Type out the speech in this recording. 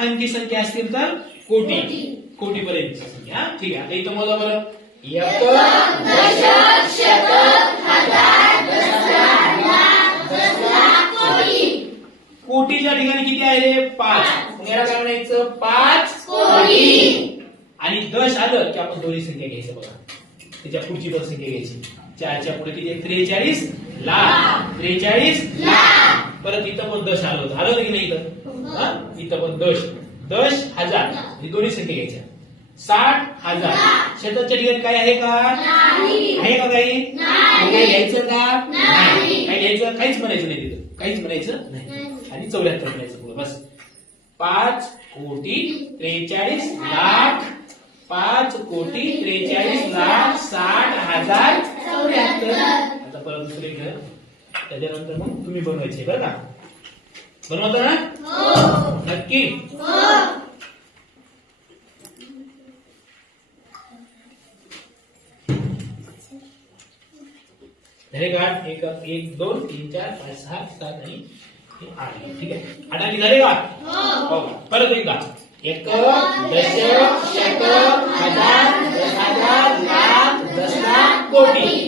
अंकी संख्या असतील तर कोटी कोटीपर्यंतची संख्या. ठीक आहे. आता इथं मोजा बरं. एक दशक शतक हजार दशक लाख दशलाख कोटी. कोटीच्या ठिकाणी किती आहे 5. मग याला काय म्हणायचं 5 कोटी. आणि दश आलं की आपण दोन्ही संख्या घ्यायचं बघा. त्याच्या पुढची पण संख्या घ्यायची. 4च्या पुढे किती आहे 43 लाख 43 लाख. परत इथं पण दश आलं होतं. आलं की नाही इथं इथं पण दश हजार ही दोन्ही संख्या घ्यायच्या. 60,000. शतकच्या ठिकाणी काय आहे का आहे का काही काय घ्यायचं का नाही. काय घ्यायचं काहीच म्हणायचं नाही तिथं काहीच म्हणायचं नाही. आणि 74 म्हणायचं पुढे बस. 5 कोटी 43 लाख 5 कोटी 43 लाख 60,000 74. आता परत दुसरे घर त्याच्यानंतर मग तुम्ही बनवायचे बरं का. बनवता ना नक्की. झाले का 1 1 2 3 4 5 6 7 आणि 8. ठीक आहे. 8 आली झाले का हो. परत एकदा. एक दशक शतक हजार दशहजार लाख दशलाख कोटी.